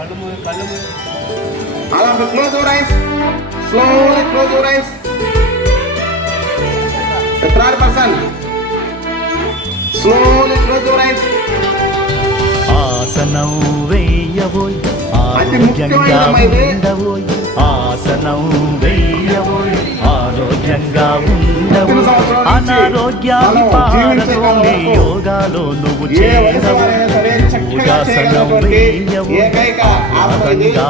కళ్ళు మూయి కళ్ళు మూయి Alam to close your eyes. Slowly close your eyes. The third person. Slowly close your eyes. ఆసనం వేయబోయ్ అతి ఆరోగ్యంగా ముఖ్యమైనది. ఉండబోయ్ ఆసనం వేయబోయ్ ఆరోగ్యంగా మనం జీవించే పారదోలే యోగాలో నువ్వు చక్కగా యోగాసనం. ఆనందంగా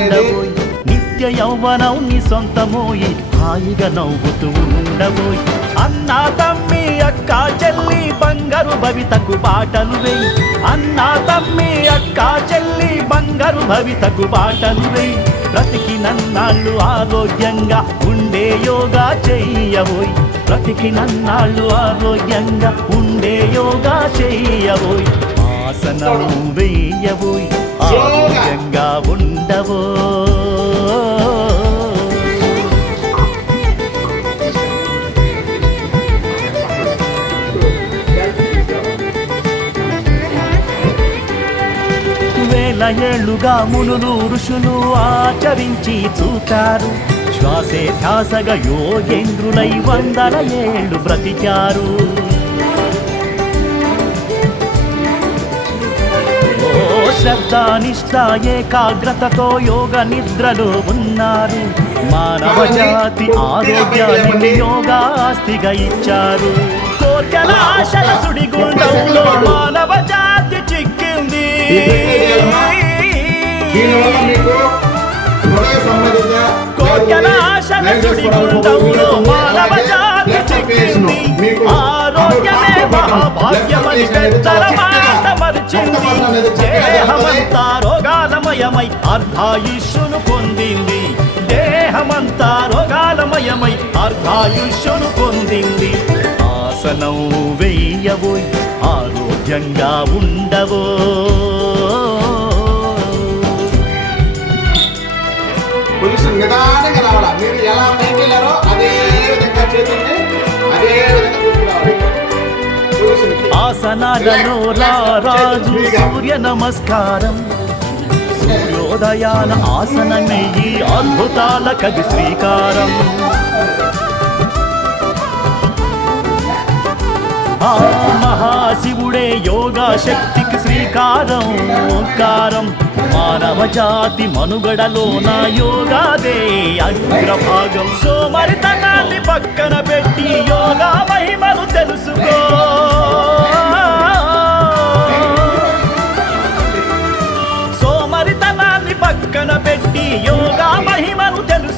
ఉండబోయ్ నిత్య యౌవనం నీ సొంతమోయి. హాయిగా నవ్వుతూ ఉండబోయ్ అన్నా తమ్మి అక్క చెల్లి బంగారు భవితకు బాటలు వేయి. అన్నా తమ్మి అక్క చెల్లి బంగారు భవితకు బాటలు వేయి. బ్రతికి నన్నాళ్ళు ఆరోగ్యంగా ఉండే. ఉండే యోగా చెయ్యబోయ్. బ్రతికి నన్నాళ్ళు ఆరోగ్యంగా ఉండే యోగా చెయ్యబోయ్. ఆసనం వేయబోయ్ ఆరోగ్యంగా ఉండవో వేల ఏళ్ళుగా మునులు ఋషులు ఆచరించి చూతారు. శ్వాసే ధ్యాసగా యోగేంద్రులై వందల ఏళ్ళు బ్రతికారు. ఓ శ్రద్ధ నిష్ఠ ఏకాగ్రతతో యోగ నిద్రలో ఉన్నారు. మానవ జాతి ఆరోగ్యాన్ని యోగాస్తిగా ఇచ్చారు. కోర్కెల ఆశల సుడిగుండంలో మానవ జాతి చిక్కింది. ఆశల సుడిగుండంలో మానవ జాతి చిక్కింది. ఆరోగ్యమే మహాభాగ్యమని పెద్దల మాట మరిచింది. దేహమంతా రోగాలమయమై అర్ధాయుష్యును పొందింది. దేహమంతా రోగాలమయమై అర్ధాయుష్యును పొందింది. ఆసనం వెయ్యబోయ్ ఆరోగ్యంగా ఉండవో ఆసనాలలో రాజు సూర్య నమస్కారం. సూర్యోదయాన ఆసనమే ఈ అద్భుతాల కది శ్రీకారం. ఆ మహాశివుడే యోగా శక్తికి శ్రీకారం. ఓంకారం మానవ జాతి మనుగడలో నా యోగాదే అగ్రభాగం. సోమరితనాన్ని పక్కన పెట్టి యోగా మహిమను తెలుసుకో.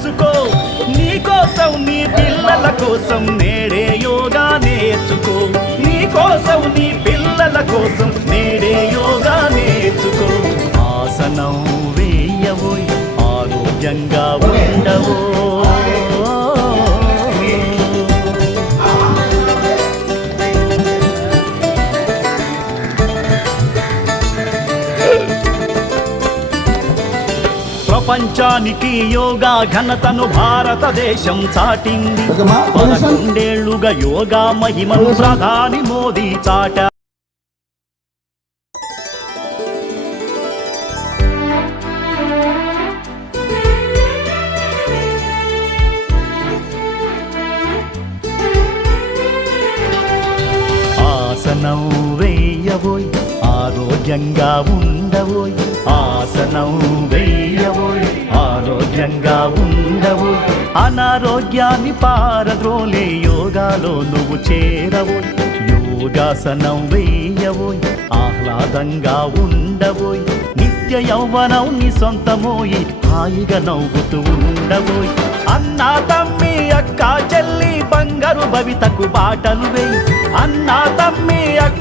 మహిమను తెలుసుకో నీ కోసం నీ పిల్లల కోసం నేడే యోగా నేర్చుకో. నీ కోసం నీ పిల్లల కోసం నేడే యోగా నేర్చుకో. ఆసనం వేయబోయ్ ఆరోగ్యంగా ఉండవో. ప్రపంచానికి యోగా ఘనతను భారతదేశం చాటింది? పదకొండేళ్ళుగా యోగా మహిమను ప్రధాని మోదీ చాట. ఆసనం వేయబోయ్ ఆరోగ్యంగా ఉండబోయ్ ఆసనం వేయబోయ్ ఆరోగ్యంగా ఉండవు. అనారోగ్యాన్ని పారద్రోలే యోగాలో నువ్వు చేరవు. యోగాసనం వేయవు ఆహ్లాదంగా ఉండవు. నిత్య యౌవనం నీ సొంతమోయి హాయిగా నవ్వుతూ ఉండబోయ్ అన్నా తమ్మి అక్క చెల్లి బంగారు భవితకు బాటలు వేయి. అన్నా తమ్మి అక్క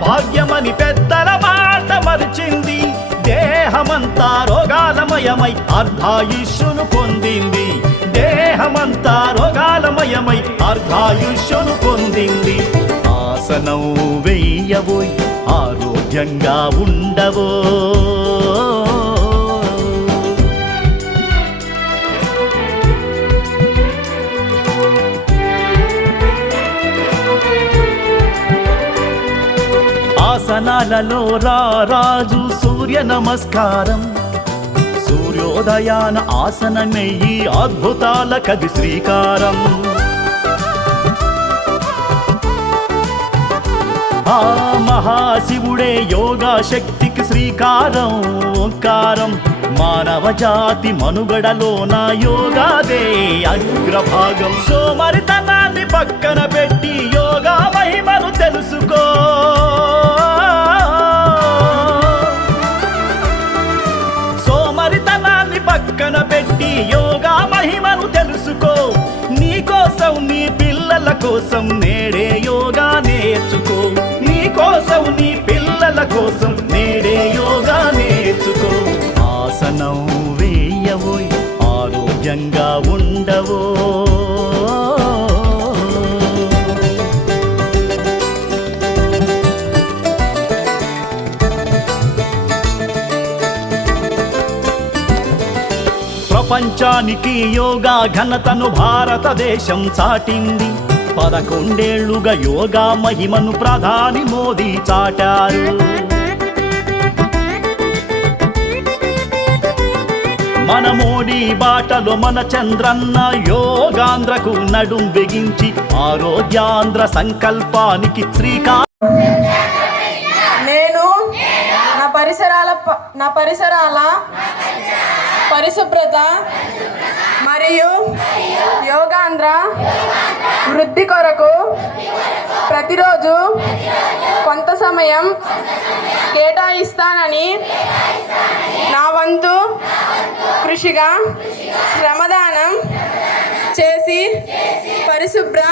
భాగ్యమని పెద్దల మాట మరిచింది. దేహమంతా రోగాలమయమై అర్ధాయుష్యును పొందింది. దేహమంతా రోగాలమయమై అర్ధాయుష్యును పొందింది. ఆసనం వెయ్యబోయ్ ఆరోగ్యంగా ఉండవో ఉదయాలలో రారాజు సూర్య నమస్కారం. సూర్యోదయాన ఆసనమే ఈ అద్భుతాల కది శ్రీకారం. ఆ మహాశివుడే యోగా శక్తికి శ్రీకారం. ఓంకారం మానవ జాతి మనుగడలోన యోగాదే అగ్రభాగం. సోమరితనాన్ని పక్కన పెట్టి యోగా మహిమను తెలుసుకో. పక్కన పెట్టి యోగా ప్రపంచానికి యోగా ఘనతను భారతదేశం చాటింది. పదకొండేళ్ళుగా యోగా మహిమను ప్రధాని మోదీ చాటారు. మన మోడీ బాటలో మన చంద్రన్న యోగాంధ్రకు నడుం బిగించి ఆరోగ్యాంధ్ర సంకల్పానికి శ్రీకా నేను నా పరిసరాల నా పరిసరాల పరిశుభ్రత మరియు యోగాంధ్ర వృద్ధి కొరకు ప్రతిరోజు కొంత సమయం కేటాయిస్తానని నా వంతు కృషిగా శ్రమదానం చేసి పరిశుభ్ర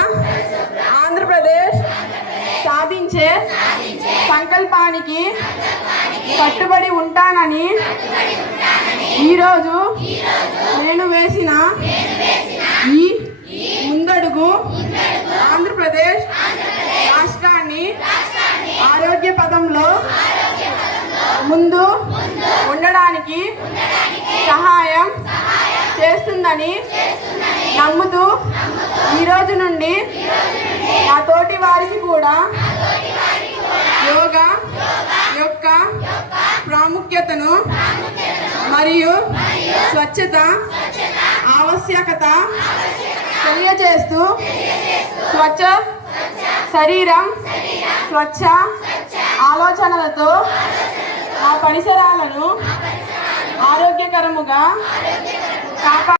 ఆంధ్రప్రదేశ్ సాధించే సంకల్పానికి కట్టుబడి ఉంటానని ఈరోజు నేను వేసిన ఈ ముందడుగు ఆంధ్రప్రదేశ్ రాష్ట్రాన్ని ఆరోగ్య పదంలో ముందు ఉండడానికి సహాయం చేస్తుందని నమ్ముతూ ఈరోజు నుండి నా తోటి వారికి కూడా యోగా యొక్క ప్రాముఖ్యతను మరియు స్వచ్ఛత ఆవశ్యకత తెలియజేస్తూ స్వచ్ఛ శరీరం స్వచ్ఛ ఆలోచనలతో ఆ పరిసరాలను ఆరోగ్యకరముగా కాపా